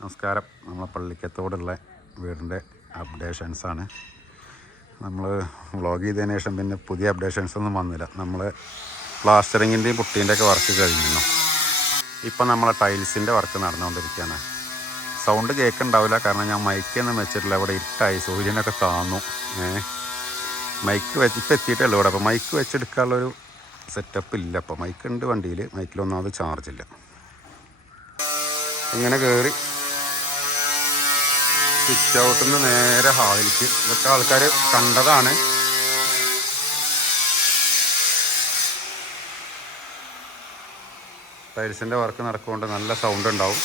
നമസ്കാരം. നമ്മളെ പള്ളിക്കത്തോടുള്ള വീടിൻ്റെ അപ്ഡേഷൻസാണ്. നമ്മൾ വ്ളോഗ് ചെയ്തതിന് ശേഷം പിന്നെ പുതിയ അപ്ഡേഷൻസ് ഒന്നും വന്നില്ല. നമ്മൾ പ്ലാസ്റ്ററിങ്ങിൻ്റെയും പുട്ടീൻ്റെയൊക്കെ വർക്ക് കഴിഞ്ഞു. ഇപ്പം നമ്മളെ ടൈൽസിൻ്റെ വർക്ക് നടന്നുകൊണ്ടിരിക്കുകയാണ്. സൗണ്ട് കേൾക്കുന്നുണ്ടാവില്ല, കാരണം ഞാൻ മൈക്കൊന്നും വെച്ചിട്ടില്ല. ഇവിടെ ഇരുട്ടായി, സൂര്യനൊക്കെ താന്നു. മൈക്ക് ഇപ്പം എത്തിയിട്ടേ ഇവിടെ. അപ്പോൾ മൈക്ക് വെച്ചെടുക്കാനുള്ളൊരു സെറ്റപ്പ് ഇല്ല. അപ്പോൾ മൈക്കുണ്ട് വണ്ടിയിൽ, മൈക്കിലൊന്നാമത് ചാർജില്ല. ഇങ്ങനെ കയറി സിറ്റ് ഔട്ടിൽ നിന്ന് നേരെ ഹാളിലേക്ക്. ഇതൊക്കെ ആൾക്കാർ കണ്ടതാണ്. ടൈൽസിൻ്റെ വർക്ക് നടക്കുകൊണ്ട് നല്ല സൗണ്ട് ഉണ്ടാവും.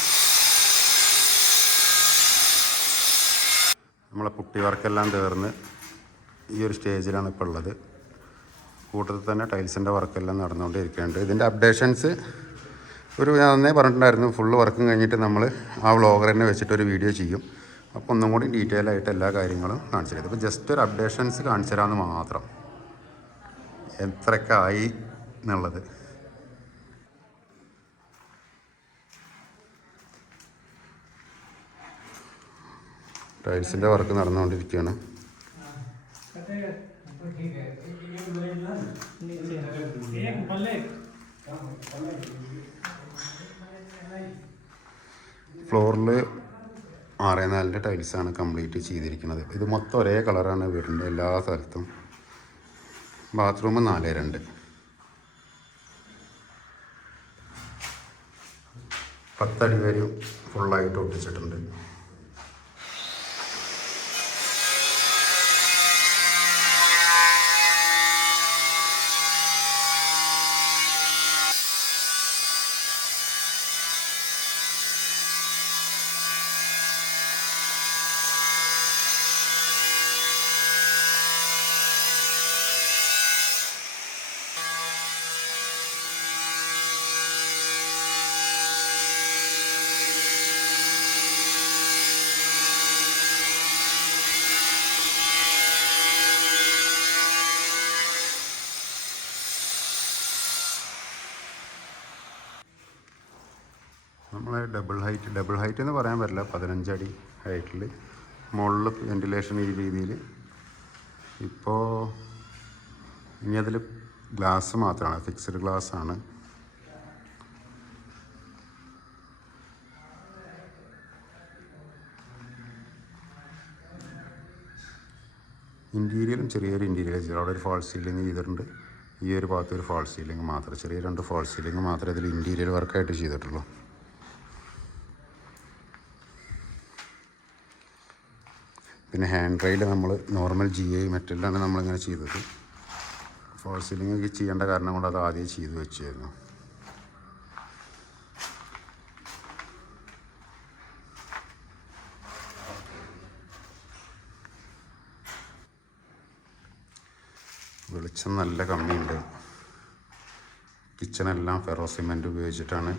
നമ്മളെ പുട്ടി വർക്കെല്ലാം തീർന്ന് ഈ ഒരു സ്റ്റേജിലാണ് ഇപ്പോൾ ഉള്ളത്. കൂട്ടത്തിൽ തന്നെ ടൈൽസിൻ്റെ വർക്കെല്ലാം നടന്നുകൊണ്ടിരിക്കുന്നുണ്ട്. ഇതിൻ്റെ അപ്ഡേഷൻസ് ഞാൻ അന്നേ പറഞ്ഞിട്ടുണ്ടായിരുന്നു. ഫുള്ള് വർക്കും കഴിഞ്ഞിട്ട് നമ്മൾ ആ വ്ളോഗർ തന്നെ വെച്ചിട്ടൊരു വീഡിയോ ചെയ്യും. അപ്പോൾ ഒന്നും കൂടി ഡീറ്റെയിൽ ആയിട്ട് എല്ലാ കാര്യങ്ങളും കാണിച്ചു തരാം. ഇപ്പോൾ ജസ്റ്റ് ഒരു അപ്ഡേഷൻസ് കാണിച്ചു തരാമെന്ന് മാത്രം, എത്രയൊക്കെ ആയി എന്നുള്ളത്. ടൈൽസിൻ്റെ വർക്ക് നടന്നുകൊണ്ടിരിക്കുകയാണ്. ഫ്ലോറിൽ 6x4 ടൈൽസാണ് കംപ്ലീറ്റ് ചെയ്തിരിക്കുന്നത്. ഇത് മൊത്തം ഒരേ കളറാണ് വീടിൻ്റെ എല്ലാ സ്ഥലത്തും. ബാത്റൂം 4x2, 10 അടി വരെയും ഫുള്ളായിട്ട് ഒട്ടിച്ചിട്ടുണ്ട്. നമ്മളെ ഡബിൾ ഹൈറ്റ് എന്ന് പറയാൻ പറ്റില്ല, 15 അടി ഹൈറ്റിൽ മുകളിൽ വെൻറ്റിലേഷൻ ഈ രീതിയിൽ. ഇപ്പോൾ ഇനി അതിൽ ഗ്ലാസ് മാത്രമാണ്, ഫിക്സ്ഡ് ഗ്ലാസ് ആണ്. ഇൻറ്റീരിയലും ചെറിയൊരു ഇൻറ്റീരിയർ ചെയ്തു. അവിടെ ഒരു ഫാൾ സീലിംഗ് ചെയ്തിട്ടുണ്ട്. ഈ ഒരു ഭാഗത്ത് ഒരു ഫാൾ സീലിംഗ് മാത്രം, ചെറിയ 2 ഫാൾ സീലിംഗ് മാത്രമേ ഇതിൽ ഇൻറ്റീരിയർ വർക്കായിട്ട് ചെയ്തിട്ടുള്ളൂ. പിന്നെ ഹാൻഡ് റെയിൽ നമ്മൾ നോർമൽ GI മെറ്റലിലാണ് നമ്മളിങ്ങനെ ചെയ്തത്. ഫാൾ സീലിംഗ് ചെയ്യേണ്ട കാരണം കൊണ്ട് അത് ആദ്യം ചെയ്ത് വെച്ചായിരുന്നു. വെളിച്ചം നല്ല കമ്മിയുണ്ട്. കിച്ചണെല്ലാം ഫെറോ സിമെൻറ്റ് ഉപയോഗിച്ചിട്ടാണ്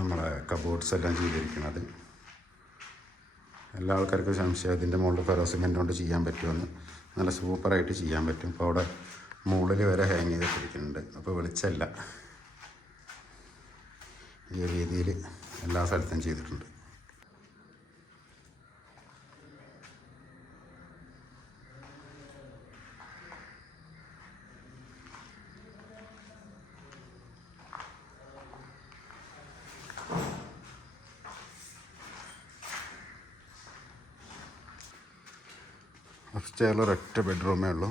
നമ്മളെ കബോർഡ്സ് എല്ലാം ചെയ്തിരിക്കുന്നത്. എല്ലാ ആൾക്കാർക്കും സംശയം ഇതിൻ്റെ മുകളിൽ ഫെറോ സിമെൻറ്റ് കൊണ്ട് ചെയ്യാൻ പറ്റുമെന്ന്. നല്ല സൂപ്പറായിട്ട് ചെയ്യാൻ പറ്റും. ഇപ്പോൾ അവിടെ മുകളിൽ വരെ ഹാങ് ചെയ്തിട്ടിരിക്കുന്നുണ്ട്. അപ്പോൾ വെളിച്ചമല്ല, ഈ രീതിയിൽ എല്ലാ സ്ഥലത്തും ചെയ്തിട്ടുണ്ട്. അപ്സ്റ്റെയറിൽ ഒരൊറ്റ ബെഡ്റൂമേ ഉള്ളൂ.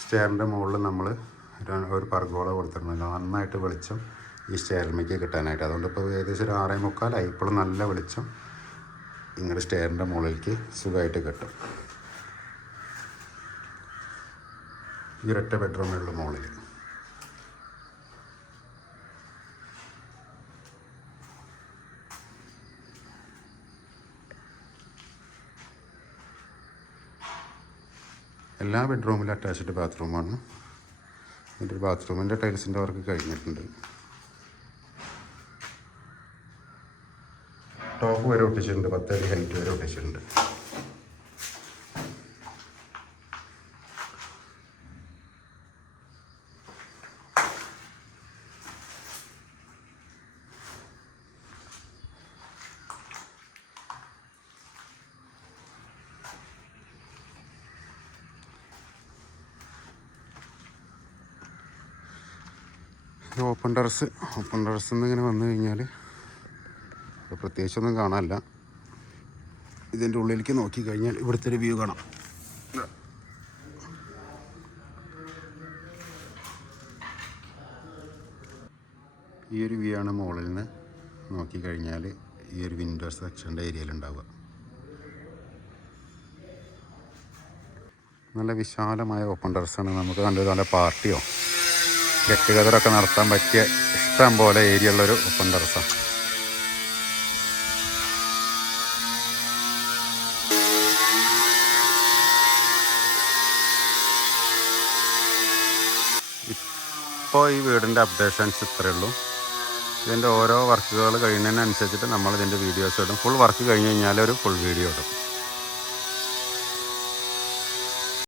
സ്റ്റെയറിൻ്റെ മുകളിൽ നമ്മൾ ഒരു പർഗോള കൊടുത്തിട്ടുണ്ട്. നന്നായിട്ട് വെളിച്ചം ഈ സ്റ്റെയറിലേക്ക് കിട്ടാനായിട്ട്. അതുകൊണ്ട് ഇപ്പോൾ ഏകദേശം ഒരു 6:45 ഇപ്പോഴും നല്ല വെളിച്ചം ഇങ്ങോട്ട് സ്റ്റെയറിൻ്റെ മുകളിലേക്ക് സുഖമായിട്ട് കിട്ടും. ഈ ഒരൊറ്റ ബെഡ്റൂമേ ഉള്ളൂ മുകളിൽ. എല്ലാ ബെഡ്റൂമിലും അറ്റാച്ച്ഡ് ബാത്റൂമാണ്. എന്നിട്ട് ബാത്റൂമിൻ്റെ ടൈൽസിൻ്റെ വർക്ക് കഴിഞ്ഞിട്ടുണ്ട്. ടോപ്പ് വരെ ഒട്ടിച്ചിട്ടുണ്ട്, 10 അടി ഹൈറ്റ് വരെ ഒട്ടിച്ചിട്ടുണ്ട്. ഓപ്പൺ ടെറസ് നിന്ന് ഇങ്ങനെ വന്നു കഴിഞ്ഞാൽ പ്രത്യേകിച്ചൊന്നും കാണാനില്ല. ഇതിൻ്റെ ഉള്ളിലേക്ക് നോക്കിക്കഴിഞ്ഞാൽ ഇവിടുത്തെ ഒരു വ്യൂ കാണാം. ഈ ഒരു വ്യൂ ആണ് മുകളിൽ നിന്ന് നോക്കിക്കഴിഞ്ഞാൽ ഈ ഒരു വിൻഡോ സെക്ഷൻ്റെ ഏരിയയിലുണ്ടാവുക. നല്ല വിശാലമായ ഓപ്പൺ ടെറസാണ്. നമുക്ക് നല്ല പാർട്ടിയോ ഗെറ്റ് ടുഗദറൊക്കെ നടത്താൻ പറ്റിയ ഇഷ്ടം പോലെ ഏരിയ ഉള്ളൊരു ഓപ്പൺ ടെറസാണ്. ഇപ്പോൾ ഈ വീടിൻ്റെ അപ്ഡേഷൻസ് ഇത്രയേ ഉള്ളൂ. ഇതിൻ്റെ ഓരോ വർക്കുകൾ കഴിയുന്നതിനനുസരിച്ചിട്ട് നമ്മൾ ഇതിൻ്റെ വീഡിയോസ് ഇടും. ഫുൾ വർക്ക് കഴിഞ്ഞ് കഴിഞ്ഞാൽ ഒരു ഫുൾ വീഡിയോ ഇടും.